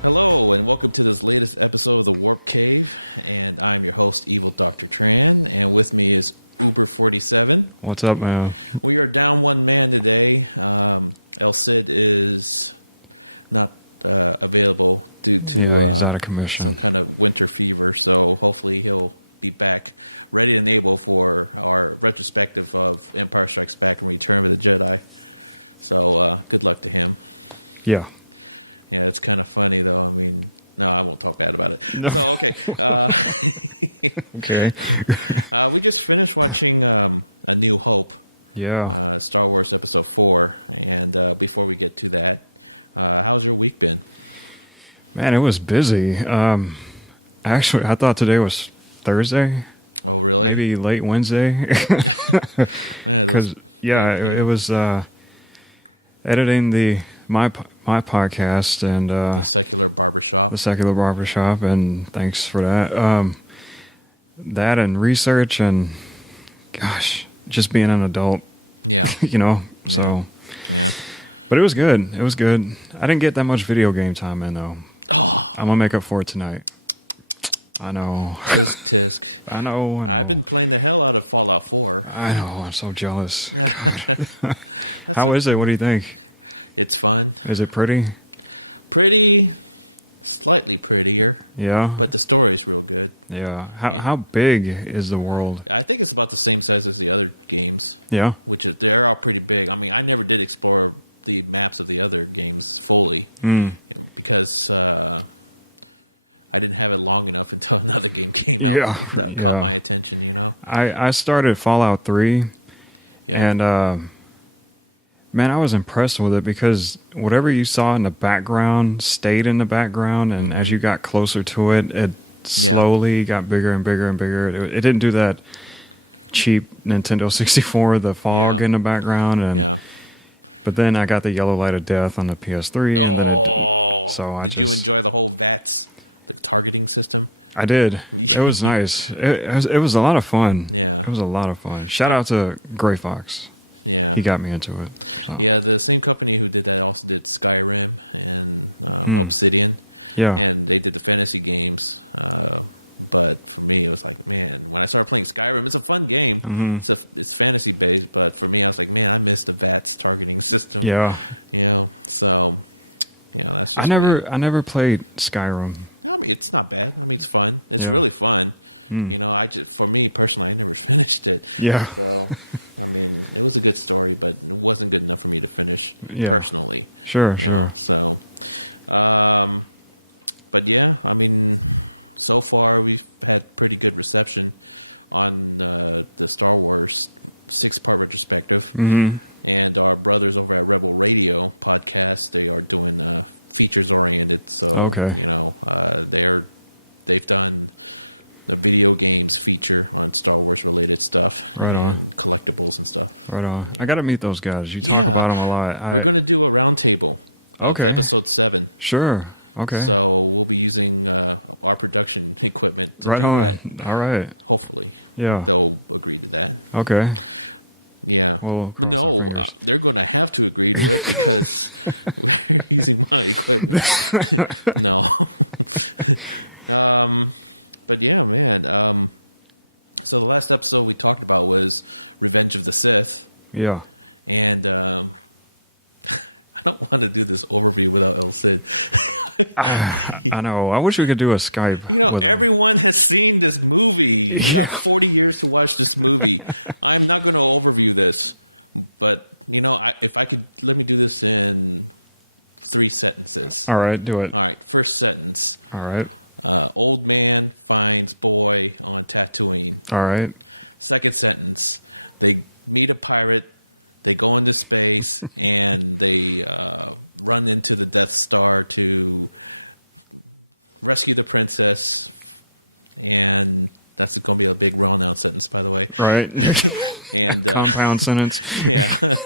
Hello, and welcome to this latest episode of The Warp Cave, and I'm your host, Evil Dr. Tran, and with me is Uber47. What's up, man? We are down one man today. El Cid is not available due to he's out of commission. some kind of winter fever, so hopefully he'll be back ready and able for our retrospective of Empire Strikes Back and Return of the Jedi. So good luck to him. Yeah. Yeah, it's kind of funny, though. I mean, no, I won't talk bad about it. No. So, okay. Okay. We just finished watching A New Hope. Yeah. Star Wars Episode 4. And before we get to that, how's your week been? Man, it was busy. Actually, I thought today was Thursday. Oh, really? Maybe late Wednesday. Because, it was editing my podcast and the Secular Barbershop. And thanks for that. That and research and, gosh, just being an adult. Yeah. So. Yeah. But it was good. It was good. I didn't get that much video game time in, though. Oh. I'm going to make up for it tonight. I know. Tisk, tisk. I know. I've been playing the hell out of Fallout 4. I know. I'm so jealous. How is it? What do you think? It's fun. Is it pretty? Pretty. Slightly prettier. Yeah. But the story's real good. Yeah. How big is the world? I think it's about the same size as the other games. Yeah. Which is, they're all pretty big. I mean, I never did explore the maps of the other games fully because I didn't have it long enough until another game came out that caught my attention, I started Fallout 3 and man, I was impressed with it because whatever you saw in the background stayed in the background, and as you got closer to it, it slowly got bigger and bigger and bigger. It didn't do that cheap Nintendo 64, the fog in the background. And, but then I got the yellow light of death on the PS3. Did you enjoy the whole VATS, the targeting system? I did. It was nice. It was a lot of fun. Yeah. It was a lot of fun. Shout out to Gray Fox. Yeah, he got me into it. So. Yeah, the same company who did that also did Skyrim and Obsidian. Yeah, and they did the fantasy games. But for me, it was like, man, when I started playing Skyrim, it's a fun game. It's fantasy based, but for me, I was like, man, I missed the VATS targeting system. Yeah, so that's just I never played Skyrim. I mean, it's not bad. I mean, it's fun. It's really fun. For me personally, I never finished it. Yeah. So, I mean, it was a good story, but it wasn't good enough for me to finish personally. Sure. So, but yeah, I mean, so far we've had pretty good reception on the Star Wars 6-part retrospective, and our brothers over at Rebel Radio podcast, they are doing features oriented. So they've done the video games feature on Star Wars related stuff and collectibles and stuff. Right on. I got to meet those guys. You talk about them a lot. We're going to do a roundtable of episode 7. Sure. Okay. So we'll be using our production equipment to do that. All right. Hopefully. Yeah. They'll agree to that. Okay. Yeah. Well, no, they're going to have to agree to it because we're using my equipment. No. But yeah, man. So the last episode we talked about was Revenge of the Sith. Yeah. And I don't want to do this overview without El Cid. I know. I wish we could do a Skype. Everyone has seen this movie. You got 40 years to watch this movie. I'm not going to overview this, but if I could, let me do this in 3 sentences. All right, do it. All right, first sentence. All right. Old man finds boy on Tatooine. All right. Second sentence. They meet a pirate. They go into space and they run into the Death Star to rescue the princess. And that's going to be a big well-known sentence, by the way. Right. And compound sentence. Yeah.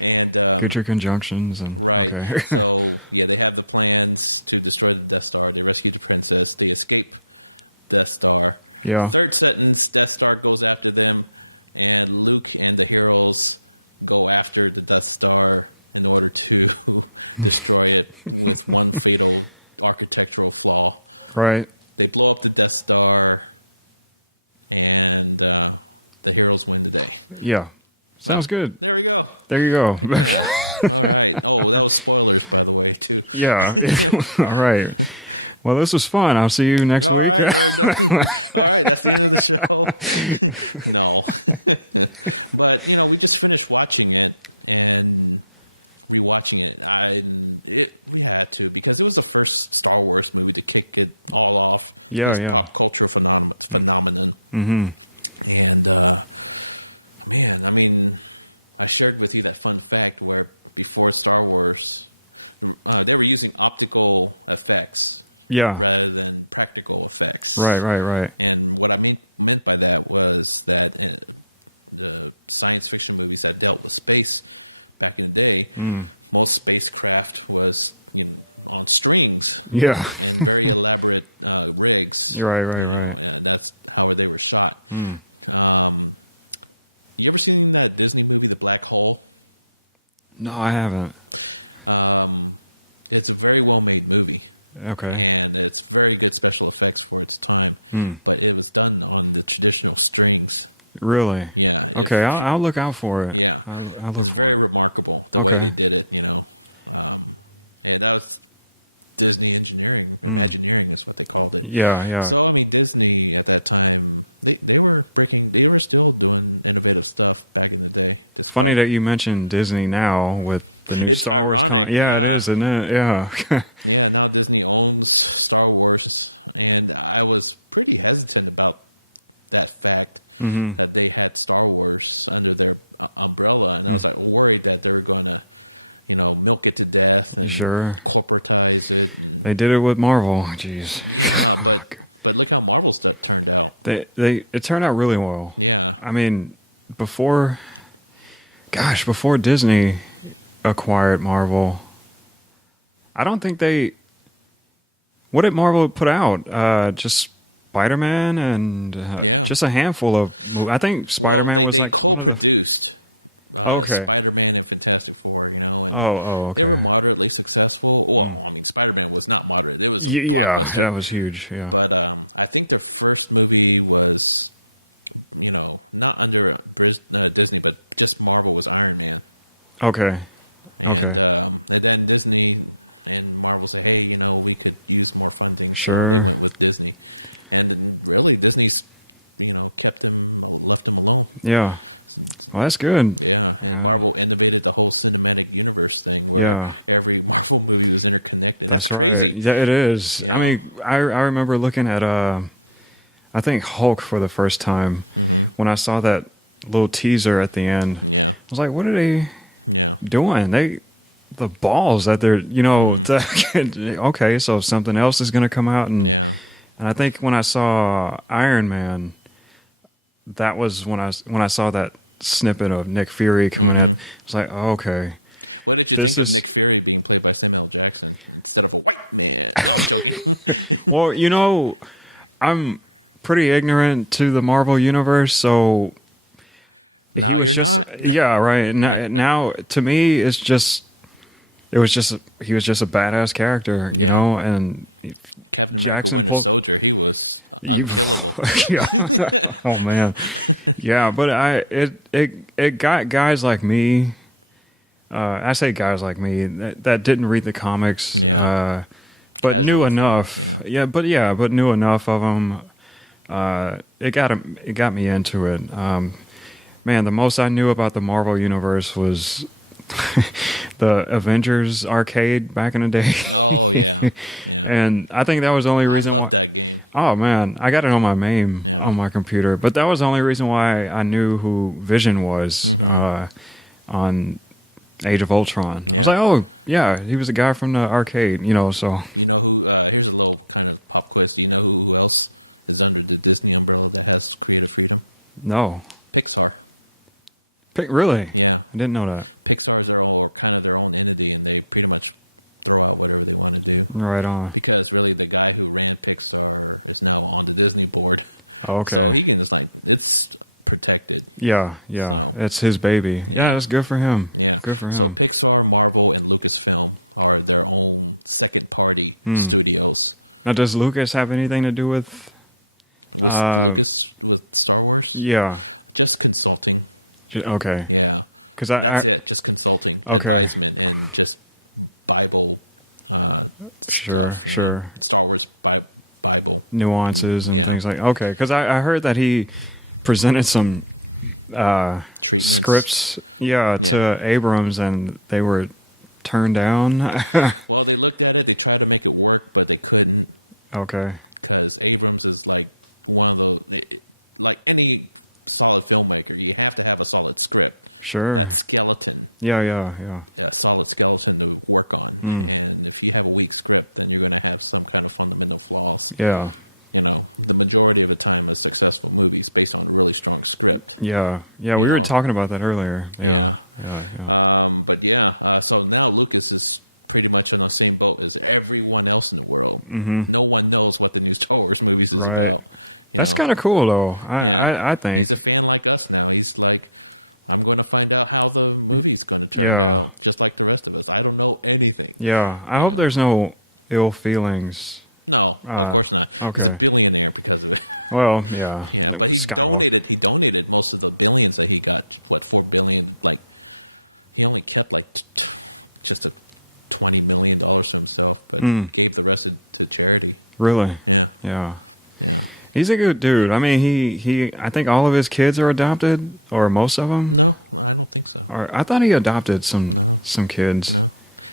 And future conjunctions. And, right. Okay. So, they have the plans to destroy the Death Star. They rescue the princess. They escape Death Star. Yeah. Third sentence, Death Star goes after them. And Luke and the heroes go after the Death Star in order to destroy it with one fatal architectural flaw. Right. They blow up the Death Star, and the heroes win the day. Yeah. Sounds good. There we go. There you go. Yeah. All right. Oh, that was spoilers, by the way, too. Yeah. All right. Well, this was fun. I'll see you next week. All right. We're done. All right. That's the end of the show. No. But, we just finished watching it and rewatching it. We had to, because it was the first Star Wars movie to kick it all off. This pop culture phenomenon. Mm-hmm. And, man, I mean, I shared with you that fun fact where before Star Wars, they were using optical effects rather than practical effects. Right. And what I meant by that was that the science fiction movies that dealt with space back in the day, most spacecraft was on strings, and very elaborate rigs. Right. And that's how they were shot. You ever seen that Disney movie, The Black Hole? No, I haven't. It's a very well-made movie. Okay. And it's very good special effects for its time. But it was done on the traditional strings. Really? Yeah. Okay, I'll look out for it. Yeah. It's very remarkable, the way they did it, And that was Disney Imagineering is what they called it. Yeah. So I mean, Disney at that time, they were still doing innovative stuff back in the day. It's funny that you mentioned Disney now with the new it's Star Wars ironic. It is, isn't it? Yeah. Yeah. Now Disney owns Star Wars, and I was pretty hesitant about that fact that they had Star Wars under their umbrella, and I was worried that they were going to milk it to death and corporatize it. And they did it with Marvel. Jeez. Yeah, but look how Marvel's turned out. It turned out really well. Yeah. I mean, before Disney acquired Marvel, I don't think what did Marvel put out? Just Spider-Man and just a handful of movies. I think Spider-Man was they co-produced Spider-Man and Fantastic Four, and okay. they were moderately successful. Well, I mean, Spider-Man was not moderate. It was a blockbuster. Yeah, that was huge. Yeah. But I think their first movie was, not under Disney, but just Marvel, was Iron Man. Okay. And then Disney and Marvel say, hey, we could use more funding. So they went with Disney. And really, Disney's left him alone. Yeah. Well, that's good. Yeah, and Marvel innovated the whole cinematic universe thing where every Marvel movie was interconnected. That's crazy. Right. Yeah, it is. I mean, I remember looking at I think Hulk for the first time when I saw that little teaser at the end. Yeah. I was like, what are they doing? The balls that they're, okay, so something else is going to come out. And I think when I saw Iron Man, that was when I saw that snippet of Nick Fury coming in. I was like, oh, okay. What did you think of Nick Fury being played by Samuel L. Jackson instead of a white man? No, I'm joking. Well, I'm pretty ignorant to the Marvel universe, so now you're not. Yeah, right. Now to me, he was just a badass character, you know, and Captain America Winter Soldier, he was unkillable. Oh man. Yeah, but it got guys like me. I say guys like me that didn't read the comics. Yeah. But Casual knew fan, enough. yeah. But knew enough of them. It got me into it. Man, the most I knew about the Marvel universe was the Avengers arcade back in the day. Oh yeah. And I think that was the only reason. I love that game. Oh man, I got it on my MAME on my computer. But that was the only reason why I knew who Vision was on Age of Ultron. I was like, oh yeah, he was a guy from the arcade. So you know who? Here's a little kind of pop quiz. Do you know who else is under the Disney umbrella that has creative freedom? No, Pixar. Really? Yeah. I didn't know that. Pixar's their own entity, and they pretty much throw out whatever they want to do. Right on. Because really, the guy who ran Pixar is now on the Disney board. Okay. So he can just it's protected. Yeah. So, it's his baby. Yeah, that's good for him. Yeah. Good for him. So Pixar, Marvel, and Lucasfilm are their own second-party studios. Now, does Lucas have anything to do with Lucas with Star Wars? Yeah. Just consulting. Okay. Yeah. That's it. Just consulting, advisement, and just Bible stuff. You know? Star Wars Bible nuances and things like. Okay, because I heard that he presented some treatments scripts, to Abrams, and they were turned down. Well, they looked at it. They tried to make it work, but they couldn't. Okay. Because Abrams is like one of those, like any solid filmmaker, you have to have a solid script. Sure. That skeleton. Yeah. A solid skeleton to work on. And if you have a weak script, then you're going to have some kind of fundamental flaws. Yeah. You know, the majority of the time a successful movie is based on a really strong script. Yeah. We were talking about that earlier. Yeah. So now Lucas is pretty much on the same boat as everyone else in the world. No one knows what the new Star Wars movies is about. That's kind of cool, though. I think he's a fan like us now. He's like, I'm going to find out how the movie's going to turn out, just like the rest of us. I don't know anything. Yeah, I hope there's no ill feelings. No, of course not. Okay. He's a billionaire because of it. Well, yeah, but he donated. He donated most of the billions that he got. What, $4 billion? Like, he only kept like just $20 million to himself, but gave the rest to charity. Really? Yeah. He's a good dude. I mean, he. I think all of his kids are adopted, or most of them. No, I don't think so. Or I thought he adopted some kids. No.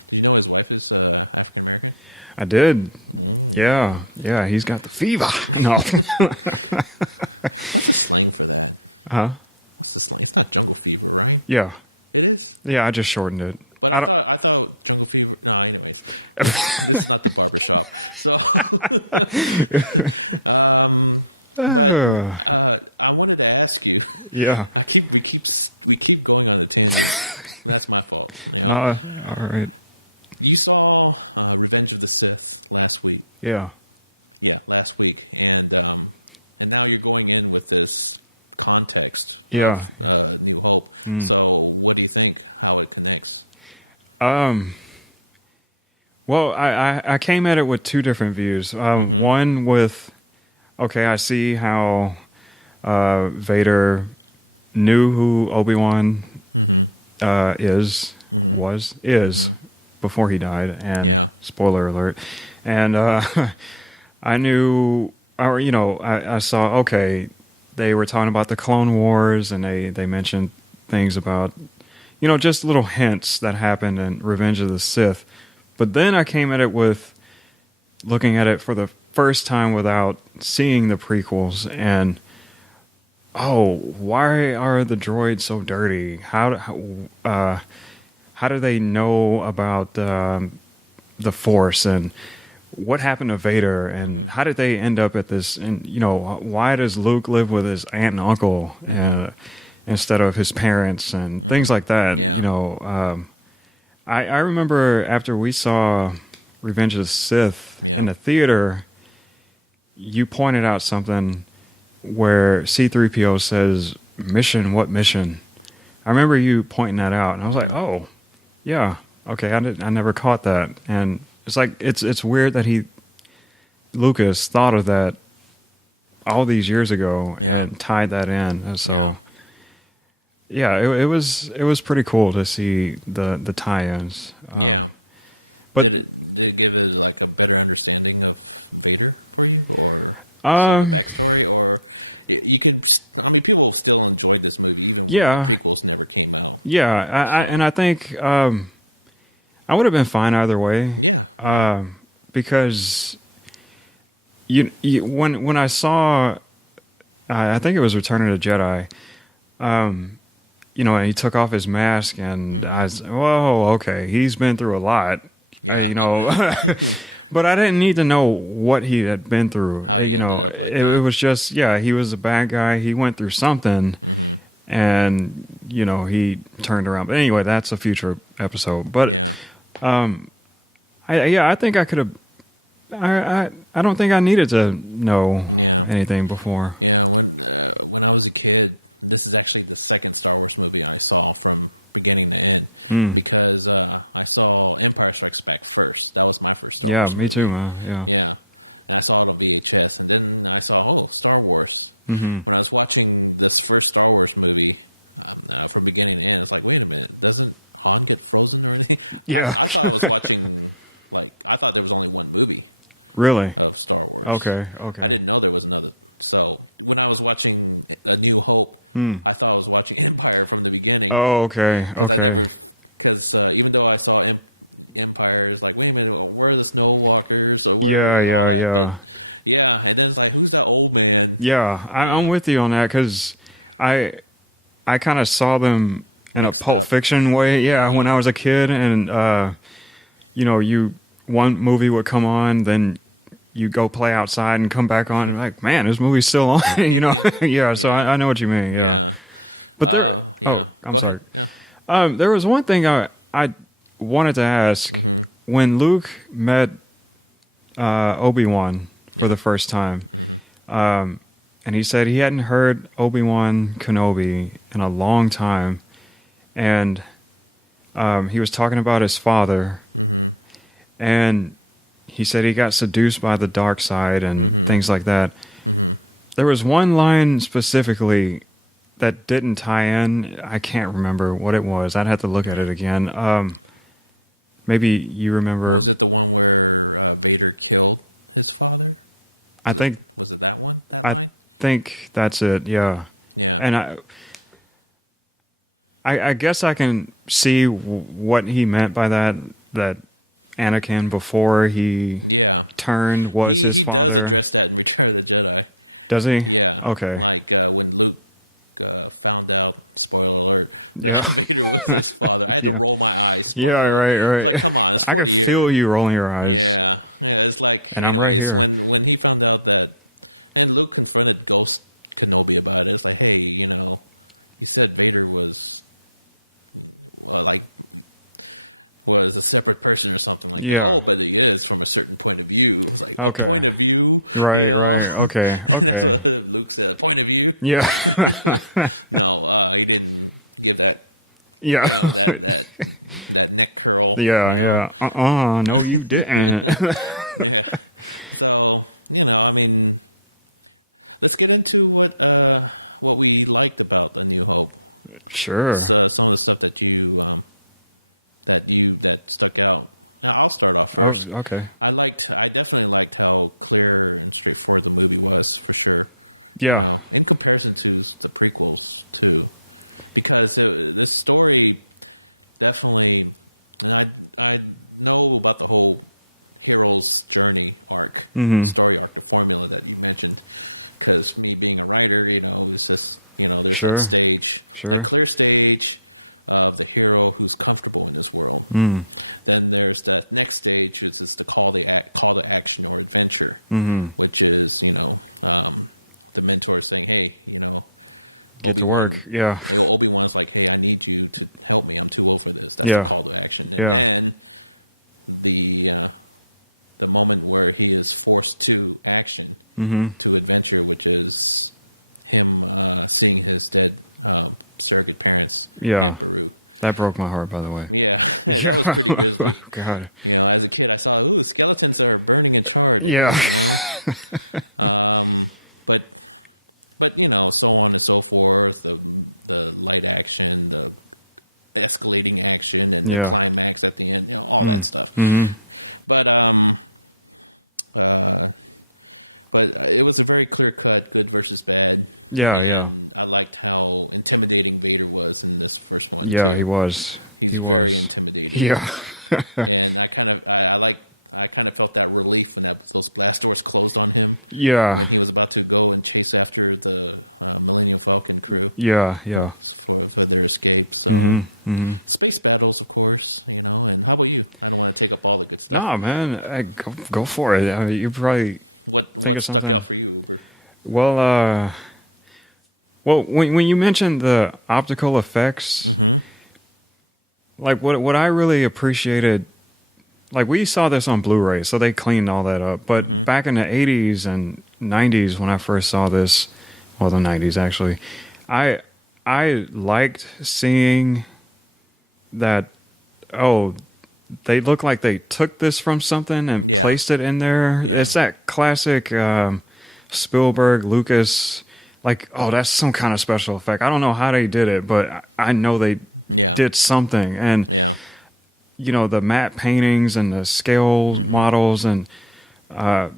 Did you know his wife is African American? I did. Yeah. He's got the fever. No. What's the slang for that? Huh? What's the slang? It's not jungle fever, right? Yeah. It is. Yeah, I just shortened it. But I thought jungle fever. No, anyways, this is not the barbershop. So, I wanted to ask you. Yeah, we keep going on the tangent. That's my fault. You know. All right. You saw Revenge of the Sith last week. Yeah, last week, and now you're going in with this context of New Hope. So, what do you think? How it connects? Well, I came at it with two different views. One with, I see how Vader knew who Obi-Wan is before he died, and spoiler alert. And I knew, I saw, they were talking about the Clone Wars, and they mentioned things about, just little hints that happened in Revenge of the Sith. But then I came at it with looking at it for the first time without seeing the prequels, and why are the droids so dirty? How do they know about the Force, and what happened to Vader, and how did they end up at this? And why does Luke live with his aunt and uncle instead of his parents, and things like that? Yeah. I remember after we saw Revenge of the Sith in the theater, you pointed out something where C-3PO says, "Mission? What mission?" I remember you pointing that out, and I was like, "Oh, yeah, okay." I never caught that, and it's like it's weird that Lucas thought of that all these years ago and tied that in. And so, it was pretty cool to see the tie-ins. But did it give it like a better understanding of Vader for you, or some of the backstory, or you could? I mean, people still enjoyed this movie even when the prequels never came out. And I think I would have been fine either way. Because when I saw, I think it was Return of the Jedi. And he took off his mask, and I was, whoa, okay, he's been through a lot. But I didn't need to know what he had been through. How he ended up like that. It was just, he was a bad guy. He went through something, and, he turned around. But anyway, that's a future episode. But, I think I could have, I don't think I needed to know anything before. Yeah, when I was a kid, this is actually the second Star Wars movie I saw from beginning to end, because I saw Empire Strikes Back first. That was my first Star Wars movie. Yeah, me too, man. Yeah. And I saw it on VHS, and then I saw, Star Wars. When I was watching this first Star Wars movie, from beginning to end, it's like, wait a minute, doesn't Han get frozen or anything? Yeah. I thought I was watching, I thought there was only one movie. Really? Of Star Wars. Okay. I didn't know there was another. So when I was watching A New Hope, I thought I was watching Empire from the beginning. Oh, okay. Because even though I saw Empire, it's like, wait a minute, where are the Snow Walkers? Or where are all that? But and then it's like, who's that old man? Yeah, I'm with you on that, because I kind of saw them in a Pulp Fiction way. Yeah, when I was a kid, and one movie would come on, then you go play outside and come back on, and like, man, this movie's still on. So I know what you mean. Yeah. But go ahead. Yeah. There was one thing I wanted to ask. When Luke met Obi-Wan for the first time, and he said he hadn't heard Obi-Wan Kenobi in a long time, and he was talking about his father, and he said he got seduced by the dark side and things like that. There was one line specifically that didn't tie in. I can't remember what it was. I'd have to look at it again. Maybe you remember. Was it the one where Vader killed his father? Was it that one? That line? I think that's it. Yeah. Yeah. And I guess I can see what he meant by that. That Anakin, before he turned, was his father. He does address that in Return of the Jedi. Does he? Yeah. Okay. Like when Luke found out, spoiler alert, that Vader was his father. I had to roll my eyes. Right. It's like, come on, it's 40 years. I can feel you rolling your eyes. Yeah. It's like, and anyways, when he found out that, and Luke confronted Ghost Kenobi about it. It's like, hey, you said Vader was was a separate person or something like that. Oh, but he is from a certain point of view. It's like, a point of view? Right, right. Okay. That's what Luke said, point of view? Yeah. No, he didn't give that, that neck curl. Yeah, no, you didn't. Yeah. So, I mean, let's get into what we liked about A New Hope. Sure. So, some of the stuff that you... that stuck out. Now, I'll start off first. Oh, okay. I definitely liked how clear and straightforward the movie was, for sure. Yeah. In comparison to the prequels too, because this story definitely, and I know about the whole hero's journey arc, story arc, the formula that you mentioned. Because me being a writer, it's just there's that stage, that clear stage of the hero who's comfortable in this world. Then there's that next stage, which is the call to action or adventure, which is the mentor saying, hey, Obi-Wan, Obi-Wan's like, hey, I need you to help me, I'm too old for this. That's the call to action. And then the moment where he is forced to action, to adventure, which is him seeing his dead surrogate parents, Aunt Beru. That broke my heart, by the way. Yeah, that was pretty grisly. God. As a kid, I saw, skeletons are burning and charred. Yeah. But so on and so forth. The light action, the escalating action, and the climax at the end. All that stuff. But it was a very clear-cut good versus bad. And I liked how intimidating Vader was in this first one, too. Yeah, he was. He's very intimidating. Yeah. And I kind of felt that relief when those blast doors closed on him. Yeah. When he was about to go and chase after the Millennium Falcon crew. Yeah. For their escape. So, space battles, of course, And how about you? I don't want to take up all the good stuff. No, man. Go for it. I mean, you probably... What stuck out for you, Uber? Well, when you mentioned the optical effects, like what I really appreciated, like we saw this on Blu-ray, so they cleaned all that up. But back in the 80s and 90s, when I first saw this, well, the 90s actually, I I liked seeing that. Oh, they look like they took this from something and placed it in there. Yeah. It's that classic Spielberg, Lucas. Like, oh, that's some kind of special effect. I don't know how they did it, but I know they did something. And you know, the matte paintings and the scale models and how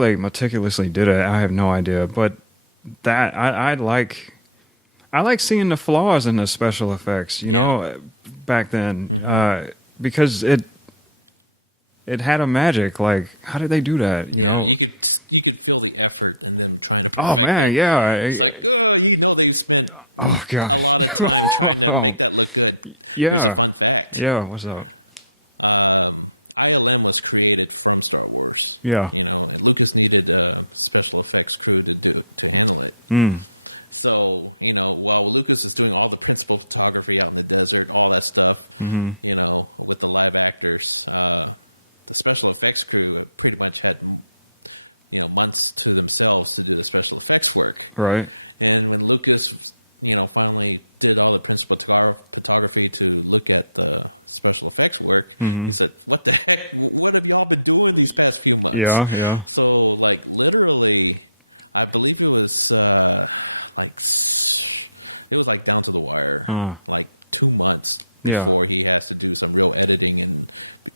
they meticulously did it, I have no idea. But that I like seeing the flaws in the special effects. You know, back then. Because it had a magic. Like, how did they do that? You know? you could feel the effort in them trying to perfect it. Yeah. It's like, they spent a lot of time trying to make that look good. Yeah. Here's a fun fact. Yeah, what's up? ILM was created from Star Wars. Yeah, you know, and Lucas needed a special effects crew to handle it. So, you know, while Lucas is doing all the principal photography out in the desert, all that stuff, you know, with the live actors, the special effects crew pretty much had, you know, months to themselves to do the special effects work. Right. And when Lucas, you know, finally did all the principal photography to look at the special effects work, he said, what the heck? What have y'all been doing these past few months? Yeah. So, like, literally, I believe it was like down to the wire, like 2 months before he has to do some real editing, and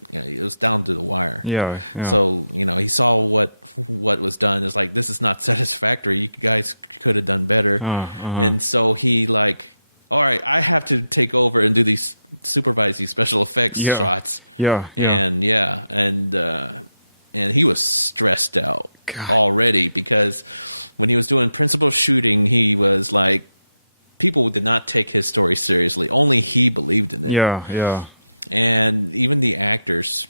it was down to the wire. Yeah. So, you know, he saw what was done. It's like, this is not satisfactory. You guys could have done better. And so he like, all right, I have to take over and do supervise these special effects shots. Yeah. And and he was stressed out already, because when he was doing principal shooting, he was like, people did not take his story seriously. Only he believed in it. Yeah. And even the actors,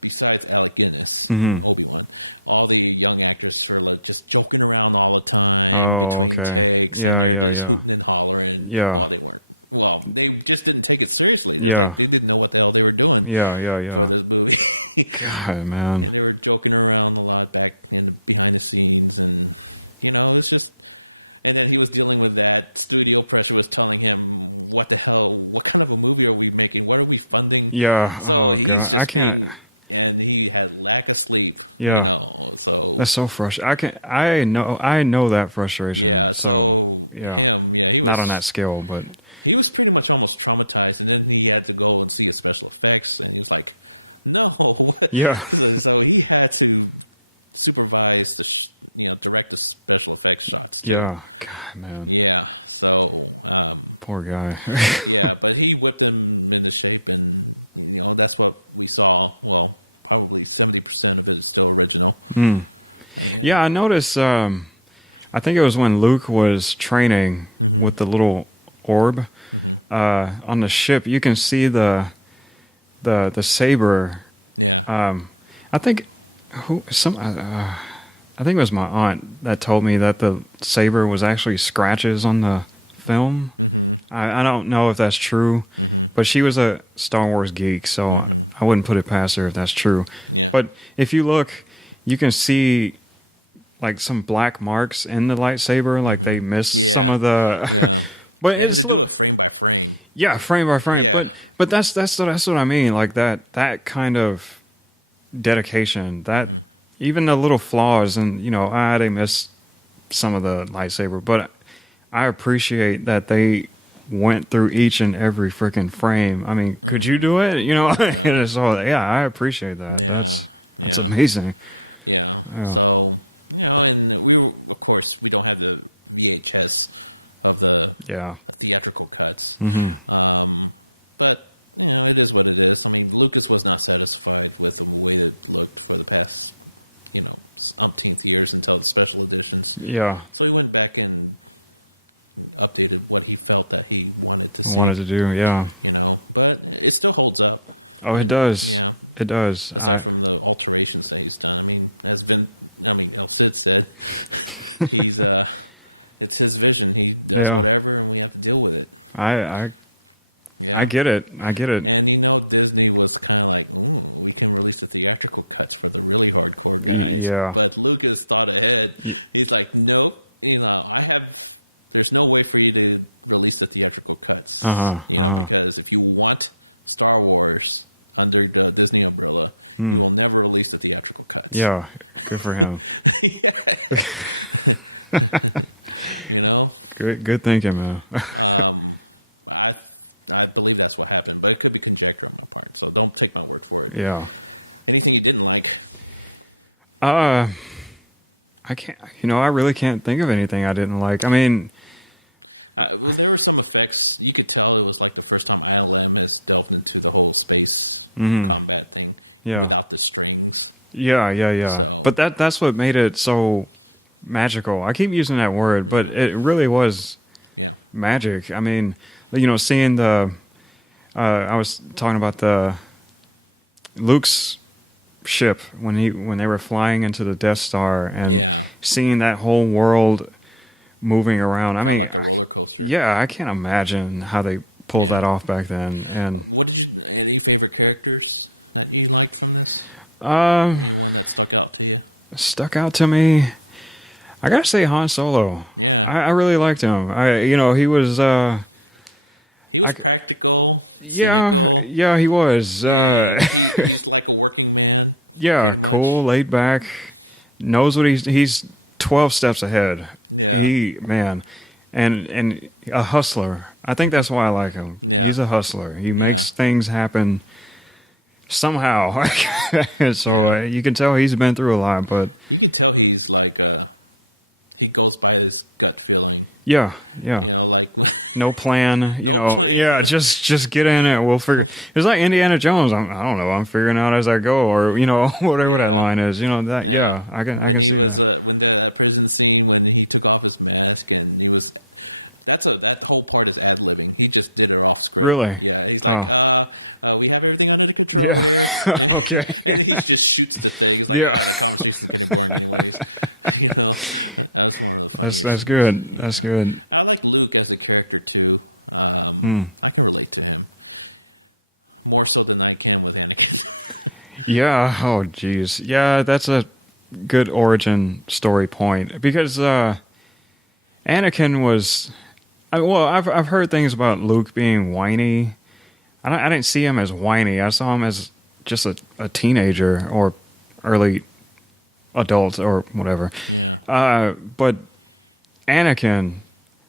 besides Alec Guinness, Obi-Wan, all the young actors were like just joking around all the time between takes, and they're just hooting and hollering while they weren't. Well, they just didn't take it seriously. They're like, they didn't know what the hell they were doing for this movie. God, man. And they were joking around a lot back behind the scenes, and, you know, it's just... And then he was dealing with that. Studio pressure was telling him, what the hell, what kind of a movie are we making? What are we funding? Yeah. So he's just being, and he had lack of sleep, you know, so. That's so frustrating. I know that frustration. Yeah. So he was. Not on that scale, but. He was pretty much almost traumatized. And then he had to go and see his special effects. And he was like, no. What? Yeah. So he had to supervise direct the special effects shots too. Yeah, God, man. Yeah, so poor guy. Yeah, but he whipped him into shape, and you know, that's what we saw. Well, probably 70% of it is still original. Yeah, I noticed. I think it was when Luke was training with the little orb on the ship. You can see the saber. Yeah. I think. I think it was my aunt that told me that the saber was actually scratches on the film. I don't know if that's true, but she was a Star Wars geek, so I wouldn't put it past her if that's true. Yeah. But if you look, you can see like some black marks in the lightsaber, like they missed some of the. Yeah. But they have to do it frame by frame. Yeah, frame by frame. Yeah. But that's what I mean. Like that kind of dedication, that even the little flaws, and you know, they missed some of the lightsaber, but I appreciate that they went through each and every freaking frame. I mean, could you do it? You know, so I appreciate that. That's amazing. Yeah. So, you know, and of course we don't have the VHS of the theatrical cuts, but you know, it is what it is. I mean, Lucas was not satisfied with the way it looked for the past, you know, umpteenth years until the special editions. Yeah. So he went back and updated what he felt that he wanted to see. Wanted to do, yeah. You know, but it still holds up. Oh, it does. Yeah. It does. Aside from the alterations that he's done. I mean, El Cid said, he's, it's his vision. He does whatever, and we have to deal with it. I get it. And, you know, Disney was kind of like, ooh, we can release the theatrical cuts for the really hardcore guys. Yeah. But Lucas thought ahead. He's like, nope. You know, I have there's no way for you to release the theatrical cuts. Because if you want Star Wars under the Disney umbrella, you will never release the theatrical cuts. Yeah, good for him. Good thinking, man. I believe that's what happened, but it could be conjecture on my part. So don't take my word for it. Yeah. Anything you didn't like? I can't. I really can't think of anything I didn't like. I mean, well, there were some effects. You could tell it was like the first time ILM has delved into the whole space combat thing without the strings. Yeah. So, but that's what made it so magical. I keep using that word, but it really was magic. I mean, seeing the I was talking about the Luke's ship when they were flying into the Death Star and seeing that whole world moving around. I mean, like a roller coaster. Yeah, I can't imagine how they pulled that off back then. And any favorite characters that you liked from this? Anyone that stuck out to you? Stuck out to me, I gotta say Han Solo. Yeah, I really liked him. He was practical, cynical. Yeah, he was. He's like a working man. Yeah, pretty much. Cool, laid back, knows what he's 12 steps ahead. Yeah, and a hustler. I think that's why I like him. Yeah, he's a hustler. He makes things happen somehow. So you can tell he's been through a lot, but you can tell he's like he goes by his gut feeling. Yeah. Like no plan. Plan. Yeah, just get in it. We'll figure. It's like Indiana Jones. I don't know. I'm figuring out as I go, or whatever that line is. That. Yeah. I can. When he was when that prison scene when he took off his mask and he was. That whole part is ad-libbing. He just did it off script. Really? Yeah. He's like, we have everything under the control here. Okay. And he just shoots the thing. He's like, the conversation's getting boring anyways. That's one of the funniest. That's good. That's good. I like Luke as a character too. I can relate to him more so than I can with Anakin. Yeah. Oh, geez. Yeah, that's a good origin story point because Anakin was. I've heard things about Luke being whiny. I didn't see him as whiny. I saw him as just a teenager or early adult or whatever. Yeah. But Anakin,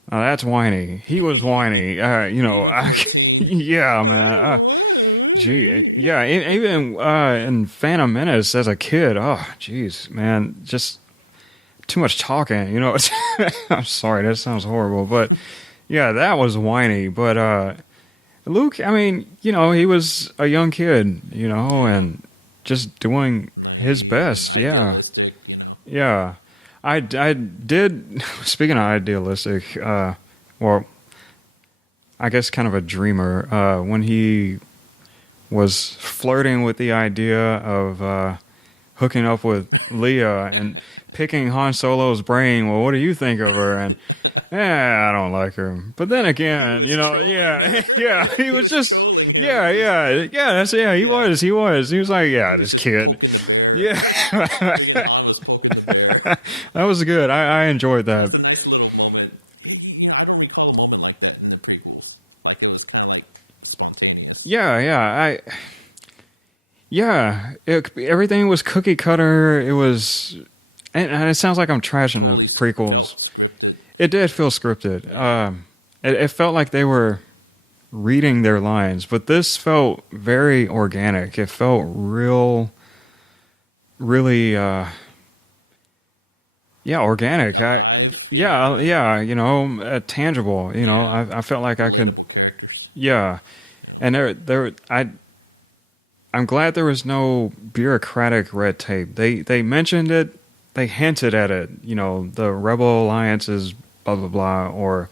that's whiny. He was whiny. Even for a teen. Yeah, man. I don't want to. Yeah, even in Phantom Menace as a kid. Oh, jeez, man, just too much talking. I'm sorry, that sounds horrible, but. Yeah, that was whiny, but Luke, I mean, he was a young kid, and just doing his best. And idealistic, Yeah. I did, speaking of idealistic, well, I guess kind of a dreamer, when he was flirting with the idea of hooking up with Leia and picking Han Solo's brain. Well, what do you think of her? And I don't like her. But then again, he was trolling her. Yeah, he was just trolling him. He was. He was like, he was just kid. poking the bear. Freaking Han was poking the bear. That was good. I enjoyed that. That's a nice little moment. I don't recall a moment like that in the prequels. Like it was kind of like spontaneous. Everything was cookie cutter. It was, and it sounds like I'm trashing totally the prequels. Felt scripted. It did feel scripted. Yeah. It felt like they were reading their lines, but this felt very organic. It felt really, organic, alive. Tangible. I felt like relatable characters. Yeah, and I'm glad there was no bureaucratic red tape. They mentioned it, they hinted at it. The Rebel Alliance is blah blah blah,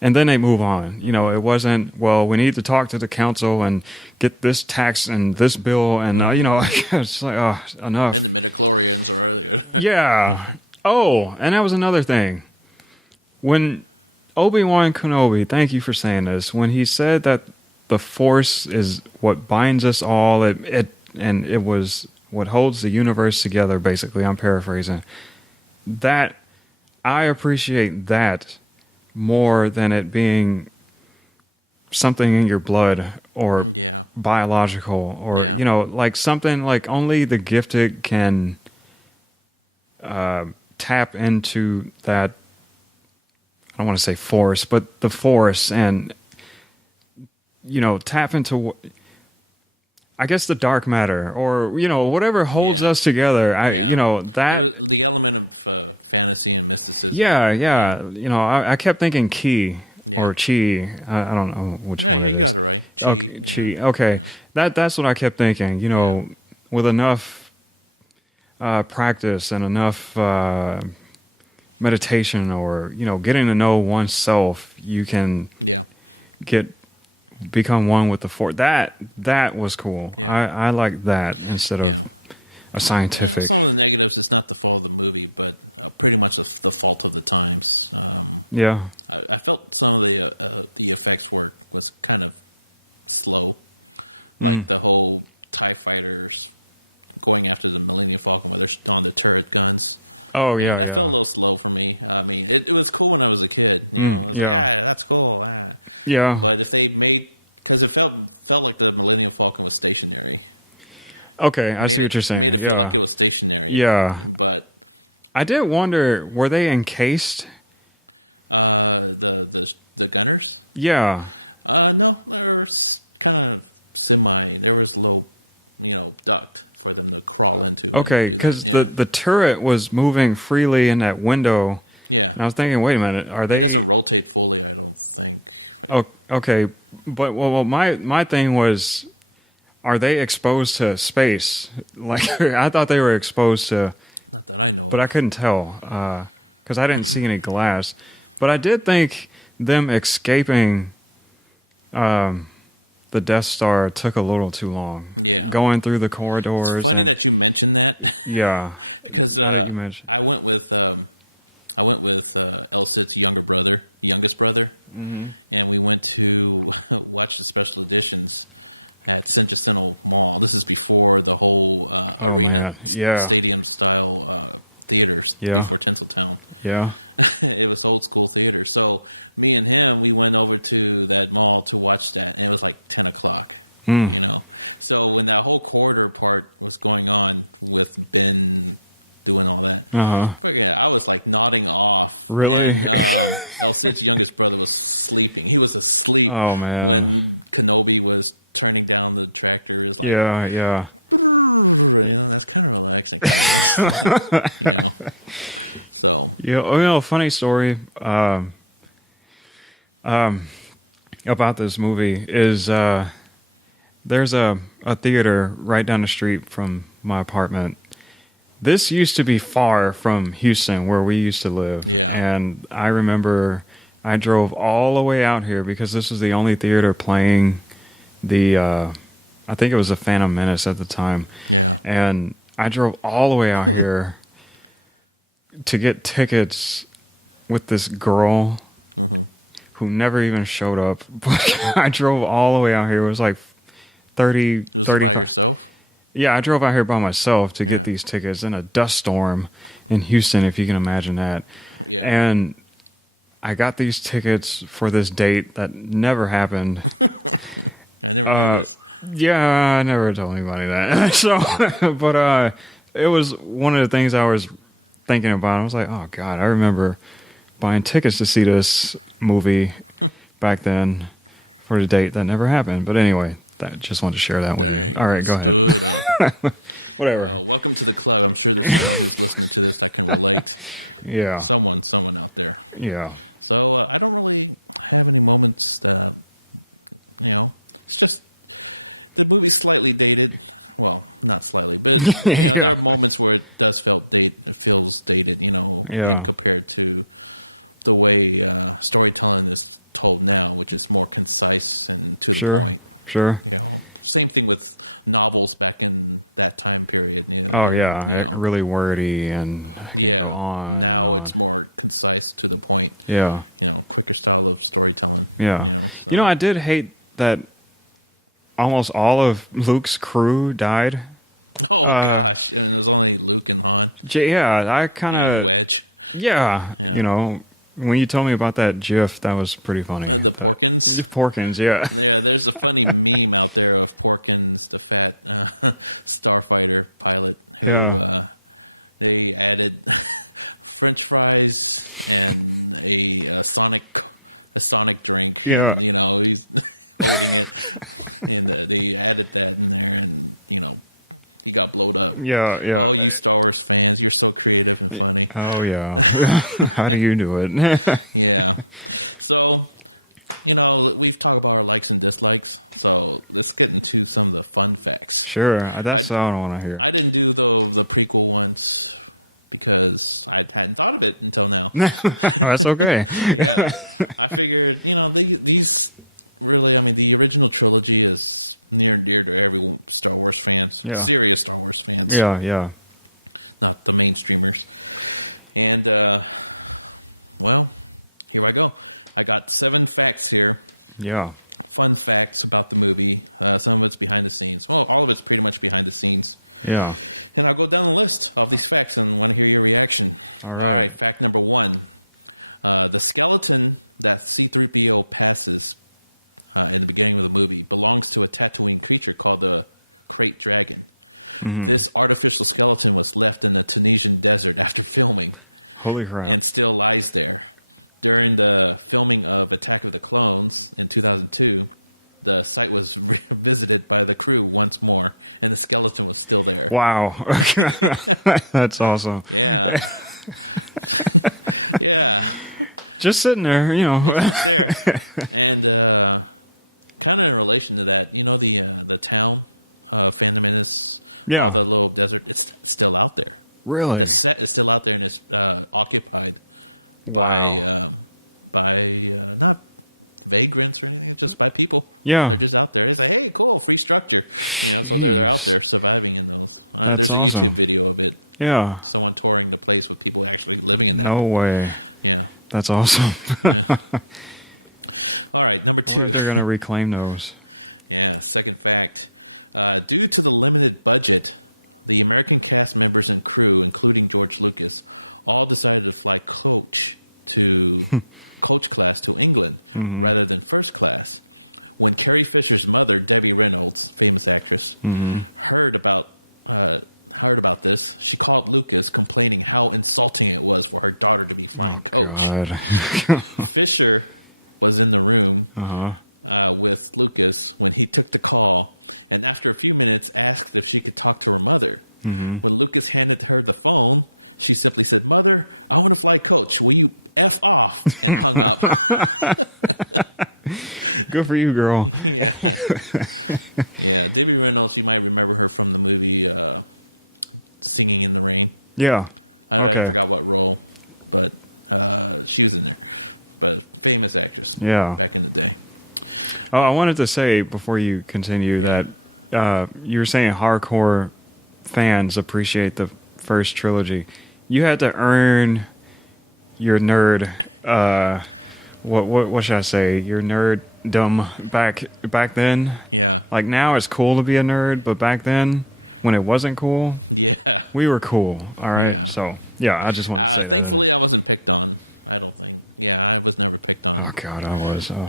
and then they move on. It wasn't, well, we need to talk to the council and get this tax and this bill, and it's like, enough. And the midichlorians are earlier. Yeah. Oh, and that was another thing. When Obi-Wan Kenobi, thank you for saying this, when he said that the Force is what binds us all. It was what holds the universe together. Basically, I'm paraphrasing. That I appreciate that more than it being something in your blood or biological or like something like only the gifted can tap into that. I don't want to say force, but the force, and tap into, I guess, the dark matter, or whatever holds us together. That the element of fantasy and mysticism. I kept thinking ki or chi. I don't know which. Yeah, you got it right. Chi. Okay, chi. Okay, that's what I kept thinking. With enough practice and enough meditation, or getting to know oneself, you can become one with the force. That was cool. I like that instead of a scientific. Some of the negatives, it's not the fault of the movie, but pretty much the fault of the times. I felt some of the effects work was kind of slow, like the whole TIE fighters going after the Millennium Falcon where they're on the turret guns. Oh yeah, that felt a little slow for me. I mean, it was cool when I was a kid. I was like, that's cool. Yeah, but if they made, because it felt like the Millennium Falcon was stationary. Okay, I see what you're saying. Made it feel like it was stationary. Yeah, but I did wonder, were they encased? The gunners? Yeah. No, they were kind of semi. There was low, duct for them to crawl into. Okay, because the turret was moving freely in that window. Yeah. And I was thinking, wait a minute, are they? It doesn't rotate fully, I don't think. Oh, okay, but my thing was, are they exposed to space? Like, I thought they were exposed to. Not that I know. But I couldn't tell because I didn't see any glass. But I did think them escaping the Death Star took a little too long. Yeah. Going through the corridors. It's funny that you mentioned that. Yeah. Because I went with El Cid's youngest brother, and we went to watch the special editions at San Jacinto Mall. This is before the whole arena stadium style theaters before Tinseltown. Yeah. It was old school theater. So me and him, we went over to that mall to watch that, and it was like 10 o'clock. So when that whole corridor part was going on with Ben doing all that, I was like nodding off. Really? And El Cid's youngest brother was sleeping. He was asleep when Kenobi was turning down the tractor. Is like, that's kind of relaxing. So funny story about this movie is there's a theater right down the street from my apartment. This used to be far from Houston, where we used to live. Yeah. And I remember I drove all the way out here because this was the only theater playing the, I think it was the Phantom Menace at the time. Yeah. And I drove all the way out here to get tickets with this girl who never even showed up. But I drove all the way out here. It was like 30... Was it by yourself? Yeah, I drove out here by myself to get these tickets in a dust storm in Houston, if you can imagine that. Yeah. And I got these tickets for this date that never happened. I never knew this. Yeah, I never told anybody that. So, but it was one of the things I was thinking about. I was like, oh, God, I remember buying tickets to see this movie back then for the date that never happened. But anyway. I just wanted to share that with you. All right, go ahead. Stood up. Whatever. Well, welcome to the club. I'm sure there's someone who's listening to this that can relate. Yeah. Someone out there. Yeah. So I don't really have any moments that, it's just the movie's slightly dated. Well, not slightly, but there are moments where it does it feels dated, in compared to the way storytelling is told now, which is more concise and to the point. Sure. Same thing with novels back in that time period. Really wordy and now it's more concise to the point. Yeah. Quicker style of storytelling. Yeah. I did hate that almost all of Luke's crew died. Oh gosh, and it was only Luke and Han. Yeah, I kind of Wedge. Yeah. When you told me about that GIF, that was pretty funny. The Porkins? Porkins, yeah. Yeah, there's a funny meme out there of Porkins, the fat starfighter pilot, who they added French fries and a Sonic drink, and he's holding it, and they added that in there, and he got blowed up. Yeah. Oh, you Star Wars fans, you're so creative and funny. Oh yeah. How do you do it? Yeah. So, we've talked about our likes and dislikes. So let's get into some of the fun facts. Sure. That's what I want to hear. I didn't do the prequel ones because I hadn't thought of it until now. That's okay. Yeah. I figured, these really, the original trilogy is near and dear to every Star Wars fans, serious Star Wars fans. Yeah. Not the mainstreamers. And, well, here I go. I got 7 facts here. Yeah. Fun facts about the movie. Some of it's behind the scenes. Well, all of it's pretty much behind the scenes. Yeah. And I'll go down the list of these facts and want to hear your reaction. All right. Fact number 1. The skeleton that C-3PO passes in the beginning of the movie belongs to a Tatooine creature called the Krayt Dragon. Mm-hmm. This artificial skeleton was left in the Tunisian desert after filming. Holy crap. And still lies there. During the filming of Attack of the Clones in 2002, the site was visited by the crew once more, and the skeleton was still there. Wow. That's awesome. Yeah. Yeah. Just sitting there, It's there. And kind of in relation to that, the town, Phantom Menace, all the little desert, it's still out there. Really? The set is still out there, and it's occupied by not vagrants or anything. It's just by people. Yeah, they're just out there. It's like, hey, cool, free structure. So they're out there surviving in those. There's a YouTube video of it. Yeah, someone touring the place with people actually living in that. No way. Yeah, that's awesome. Yeah. All right, number 2. They're going to reclaim those. Yeah, second fact. Due to the limited budget, the American cast members and crew, including George Lucas, all decided to fly coach class to England rather than first class. When Carrie Fisher's mother, Debbie Reynolds, famous actress, heard about this, she called Lucas, complaining how insulting it was for her daughter to be flying coach. Fisher was in the room with Lucas when he took the call, and after a few minutes asked if she could talk to her mother. When Lucas handed her the phone, she simply said, "Mother, I want to fly coach. Will you F off?" and hung up. Good for you, girl. Yeah. Yeah, Debbie Reynolds, you might remember her from the movie Singing in the Rain. Yeah. I forgot what role, but she was in there. But famous actress back in the day. Oh, I wanted to say before you continue that you were saying hardcore fans appreciate the first trilogy. You had to earn your nerd. What should I say? Your nerddom back then. Yeah. Like now, it's cool to be a nerd, but back then, when it wasn't cool, we were cool. All right. Yeah. So I just want to say thankfully, I wasn't picked on. I don't think. Yeah, I was never picked on. Oh God, I was. Oh.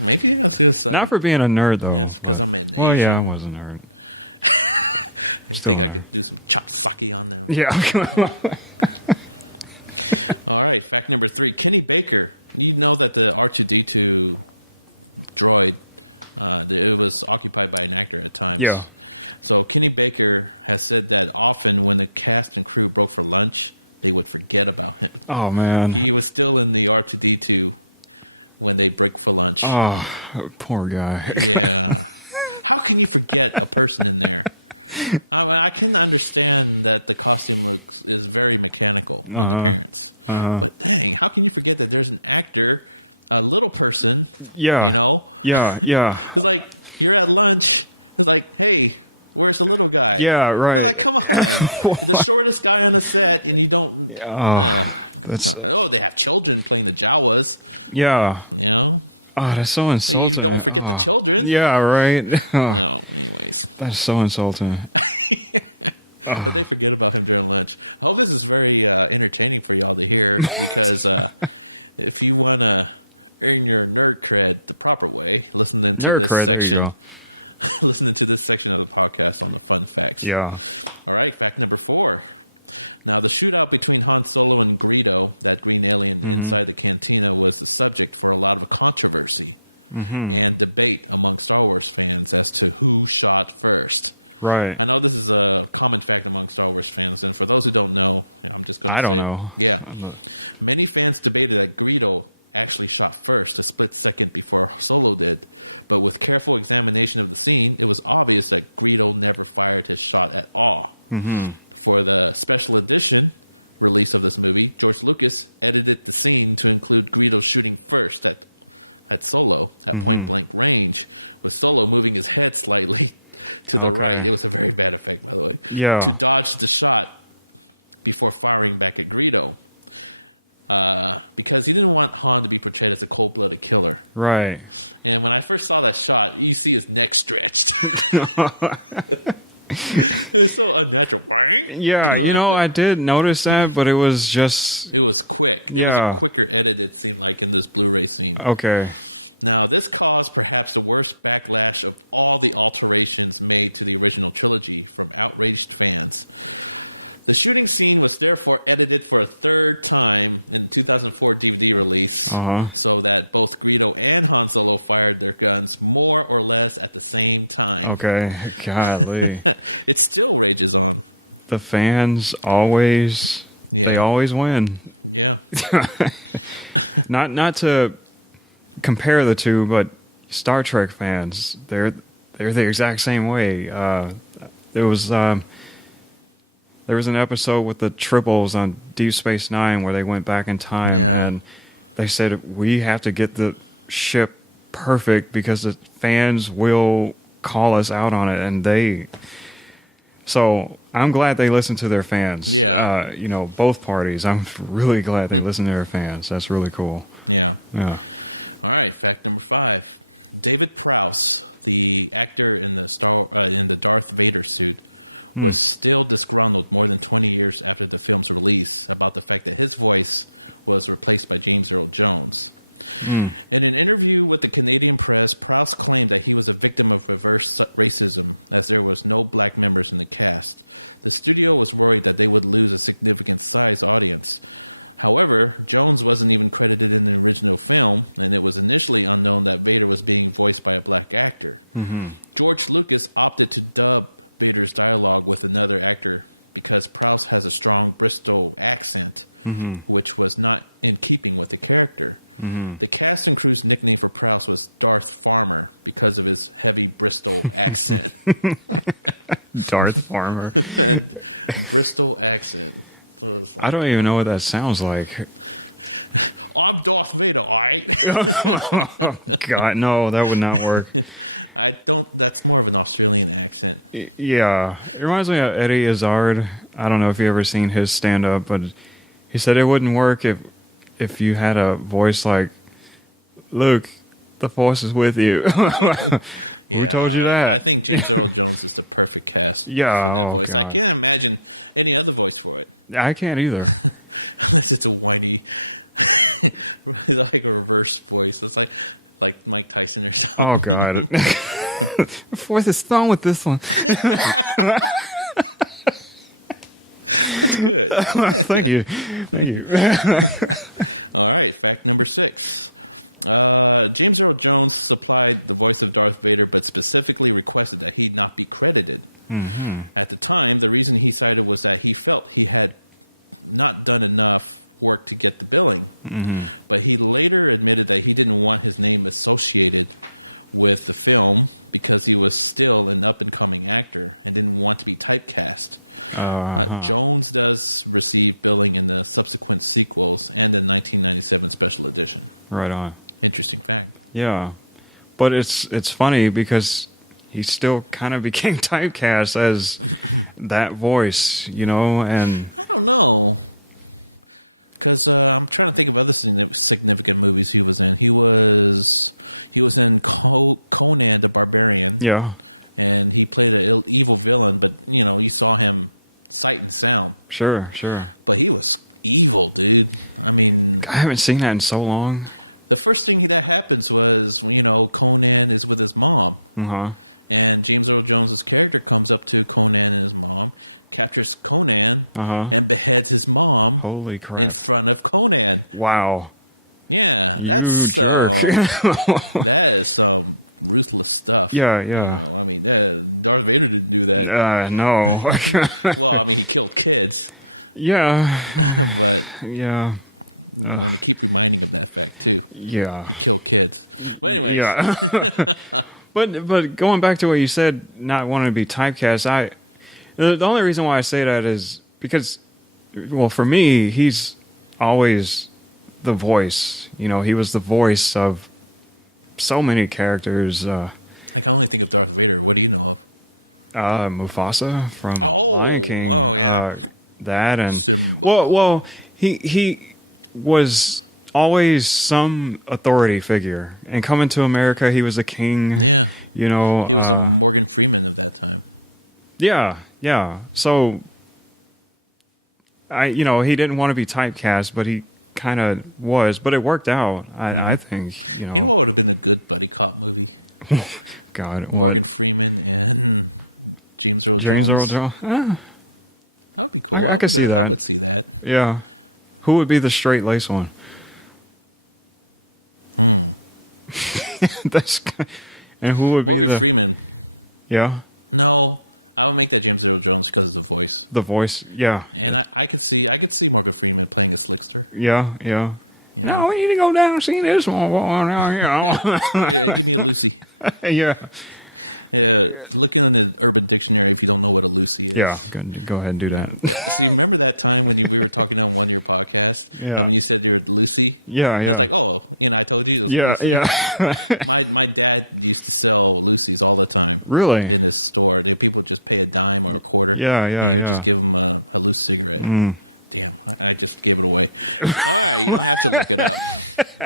Maybe I was just not for being a nerd though. Yes, because I'm an Asian. Well, yeah, I was a nerd. I think I could do some chop sake on them. Yeah. All right, fact number 3. Kenny Baker. You know that the R2-D2 droid, it was occupied by an actor at times. Yeah. So Kenny Baker has said that often when the cast and crew broke for lunch, they would forget about him. Oh, man. He was still in the R2-D2 when they break for lunch. Oh, poor guy. Yeah. How can you forget a person in there? I can understand that the costume is very mechanical in appearance. But dang, how can you forget that there's an actor, a little person, Yeah. Yeah. It's like, you're at lunch. It's like, hey, where's the little guy? Yeah, right. It's like, come on. The shortest guy on the set, and you don't... they have children playing the Jawas. Yeah. You know? Oh, that's so insulting. You don't forget the children. Yeah, right. No, anyways. That's so insulting. but they forget about him during lunch. I hope this is very entertaining for y'all to hear, because if you want to earn your nerd cred the proper way, listening to this section of the podcast on the fun facts. Yeah. All right, fact number 4. Now, the shootout between Han Solo and Greedo, that green alien inside the cantina, was the subject for a lot of controversy and debate among Star Wars fans as to who shot first. Right. I know this is a common fact among Star Wars fans, and for those who don't know, I'm just going to say... I don't know. Yeah. Many fans debated that Greedo actually shot first, a split second before Solo did, but with careful examination of the scene, it was obvious that Greedo never fired his shot at all. For the special edition release of this movie, George Lucas edited the scene to include Greedo shooting first at Solo at point blank range, with Solo moving his head slightly to the right. It was a very bad effect, by the way. Yeah. To dodge the shot before firing back at Greedo. Because he didn't want Han to be portrayed as a cold-blooded killer. Right. And when I first saw that shot, you see his neck stretched. It's so unnatural. Yeah, I did notice that, but it was just... It was quick. It was a quicker edit, it seemed like, in this Blu-ray scene. Okay. Now, this caused perhaps the worst backlash of all the alterations made to the original trilogy from outraged fans. The shooting scene was therefore edited for a third time in the 2004 DVD release, so that both Greedo and Han Solo fired their guns more or less at the same time. Okay, golly. It still rages on. The fans always, they always win. Yeah. Not to compare the two, but Star Trek fans, they're the exact same way. There was an episode with the triples on Deep Space Nine where they went back in time and they said, we have to get the ship perfect because the fans will call us out on it. So I'm glad they listen to their fans. Yeah. Both parties. I'm really glad they listen to their fans. That's really cool. Yeah. Yeah. All right. Fact number 5. David Prowse, the actor in the Darth Vader suit, was still disgruntled more than 20 years after the film's release about the fact that his voice was replaced by James Earl Jones. In an interview with the Canadian press, Prowse claimed that he was a victim of reverse racism, as there was no black members in the cast. The studio was worried that they would lose a significant size audience. However, Jones wasn't even credited in the original film, and it was initially unknown that Vader was being voiced by a black actor. George Lucas opted to dub Vader's dialogue with another actor because Prowse has a strong Bristol accent, which was not in keeping with the character. The cast and crew's nickname for Prowse was Darth Farmer because of his heavy Bristol accent. Darth Farmer. And Bristol accent. So like, I don't even know what that sounds like. I'm Darth Vader, all right? God, no, that would not work. That's more of an Australian accent. Yeah. It reminds me of Eddie Izzard. I don't know if you ever seen his stand-up, but he said it wouldn't work if you had a voice like, Luke, the Force is with you. Who told you that? I think James Earl Jones is the perfect cast for that voice. God. I can't imagine any other voice for it. I can't either. Unless it's a whiny, it's like a reverse voice. It's like Mike Tyson or something. Oh, God. Fourth is thrown with this one. That's good. Thank you. All right, fact number 6. James Earl Jones supplied the voice of Darth Vader, but specifically requested that he not be credited. At the time, the reason he cited was that he felt he had not done enough work to get the billing. But he later admitted that he didn't want his name associated with the film because he was still an up-and-coming actor and didn't want to be typecast. Jones does receive billing in the subsequent sequels and the 1997 special edition. Right on. Interesting fact. Yeah. But it's funny because he still kind of became typecast as that voice, and... I don't know. Because I'm trying to think of other significant movies he was in. He was in Conan the Barbarian. Yeah. And he played an evil villain, but, you saw him sight and sound. Sure. But he was evil, dude. I mean, I haven't seen that in so long. The first thing that happens was, Conan is with his mom. And James Earl Jones' character comes up to Conan and his mom, captures Conan, and beheads his mom. Holy crap. In front of Conan. Wow. Yeah, that is some ruthless stuff. Yeah. I mean, Darth Vader didn't do that. No. Well, I mean, he killed kids. Yeah. But yeah. I'm going to keep reminding of that fact, too. Yeah. He killed kids. But anyways. Yeah. But going back to what you said, not wanting to be typecast, the only reason why I say that is because, well, for me, he's always the voice. He was the voice of so many characters. I can only think of Darth Vader. What do you know of? Mufasa from Lion King. Oh, yeah. That and Simba. Well, he was always some authority figure. And coming to America, he was a king. Yeah. He was a Morgan Freeman of that time. Yeah. So, he didn't want to be typecast, but he kind of was. But it worked out, I think. You know what would have been a good buddy cop movie? God. Morgan Freeman and James Earl Jones. That would be cool. I could see that. I would see that. Yeah. Who would be the straight lace one? And who would be Morgan Freeman? Yeah. No, I would make that James Earl Jones because of the voice. The voice, yeah. And I could see Morgan Freeman playing a slickster. Yeah. No, we need to go down and see this one. Yeah, give me a Lucy. Yeah. Look in the Urban Dictionary if you don't know what a Lucy is. Yeah, go ahead and do that. See, remember that time when we were talking on one of your podcasts, and when you said you're Lucy? Yeah. I was like, I told you it was Lucy. Yeah. My dad used to sell Lucy's all the time. Really? In his store. People would just pay a dime or a quarter. Yeah. And he would just give them a loose cigarette. Damn, I just gave it away. All right, you don't have to look it up.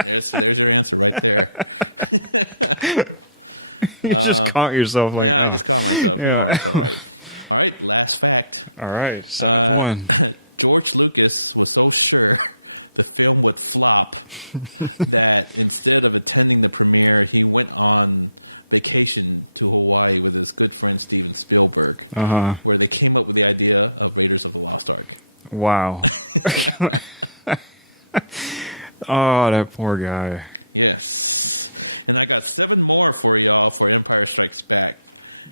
There's your answer right there. You just caught yourself. I just caught myself. Yeah. It's all right. All right, last fact. All right. George Lucas was so sure the film would flop that instead of attending the premiere, he went on vacation to Hawaii with his good friend Steven Spielberg, where they came up with the idea of Raiders of the Lost Ark. Wow. Oh, that poor guy. Yes. And I got 7 more for y'all for Empire Strikes Back.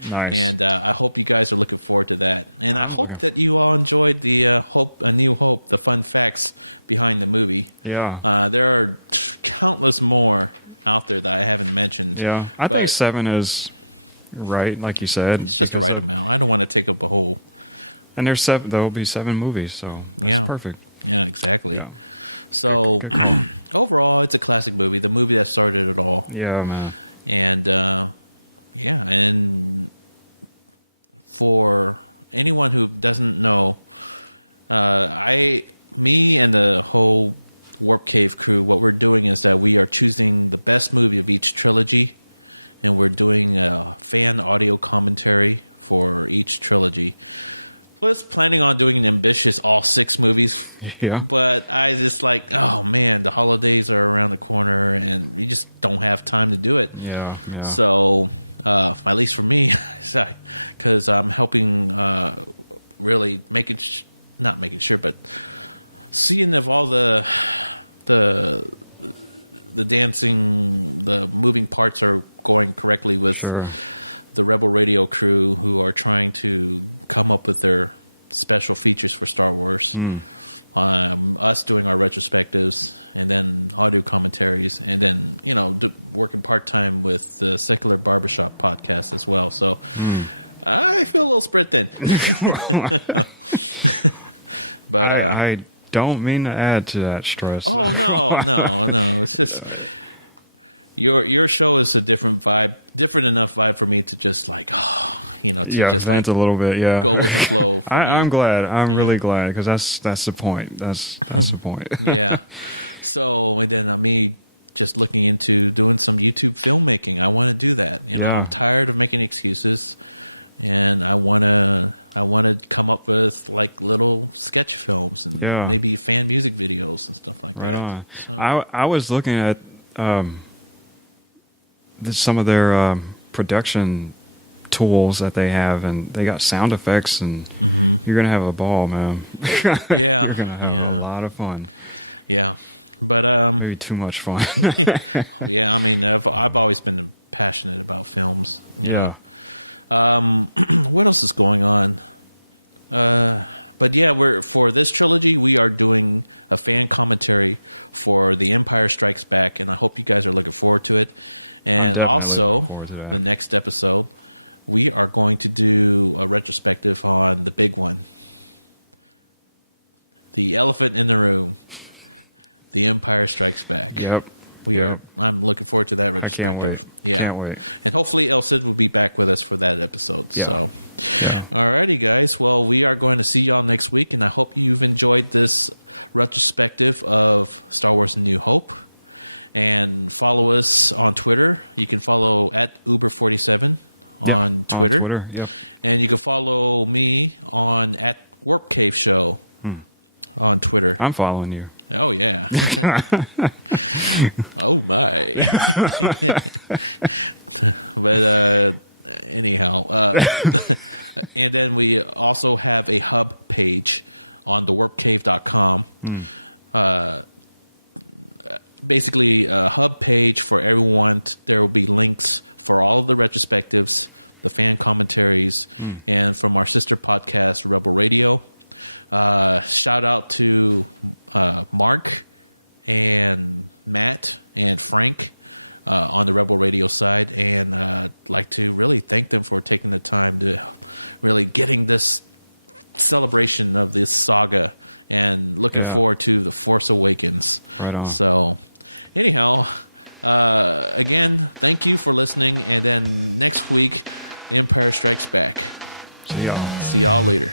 Nice. And I hope you guys are looking forward to that. And I hope that you all enjoyed the A New Hope, the fun facts behind the movie. Yeah. There are countless more out there that I haven't mentioned. Yeah. I think 7 is right, like you said. It's just the right amount. I don't want to take up a whole... And there'll be 7 movies, so that's perfect. Yeah, exactly. Yeah. So, overall, it's a classic movie. The movie that started it all. Yeah, man. And, and for anyone who doesn't know, me and the whole Warp Cave crew, what we're doing is that we are choosing the best movie of each trilogy, and we're doing a fan audio commentary for each trilogy. Was planning on doing an ambitious all 6 movies, but I just oh man, the holidays are around the corner, and you just don't have time to do it. Yeah. So, at least for me, because I'm helping, really not making sure, but seeing if all the dancing, the moving parts are going correctly with. Sure. The Rebel Radio crew who are trying to come up with their special features for Star Wars. Us doing our retrospectives and then audio commentaries and then, working part-time with the Secular Barbershop podcast as well. So I feel a little spread thin. But I don't mean to add to that stress. Oh, no. It's just... Your show is a different enough vibe for me to just just vent a little bit, go with the flow. I'm glad. I'm really glad because that's the point. That's the point. Yeah. So and then me just looking into doing some YouTube filmmaking. I want to do that. I'm tired of making excuses, and I wanna come up with like little sketch films and maybe fan music videos and stuff like that. So. I was looking at some of their production tools that they have, and they got sound effects, and you're gonna have a ball, man. Yeah, you're gonna have a lot of fun. Yeah, but maybe too much fun. Yeah, I mean, I've always been passionate about films. You know, what else is going on? But yeah, for this trilogy, we are doing a fan commentary for The Empire Strikes Back, and I hope you guys are looking forward to it. And also, the next episode, we are going to do a retrospective on the big one, the elephant in the room, The Empire Strikes Back. Yep. I'm looking forward to that retrospective. Can't wait. And hopefully El Cid will be back with us for that episode. Yep. So, alrighty, guys. Well, we are going to see y'all next week, and I hope you've enjoyed this retrospective of Star Wars: A New Hope. And follow us on Twitter. You can follow at Uber47 on Twitter. Yep. And you can follow me on at Warp Cave Show on Twitter. I'm following you. Oh, yeah. Oh, my. But anyhow, and then we also have a hub page on thewarpcave.com. Basically, a hub page for everyone. There will be links for all of the retrospectives, the fan commentaries, and from our sister podcast, Rebel Radio. Shout out to Mark and Matt and Frank on the Rebel Radio side, and I'd like to really thank them for taking the time to really getting this celebration of this saga and looking forward to The Force Awakens. Right on. So anyhow, again, thank you for listening, and then next week, The Empire Strikes Back. See y'all. See y'all later.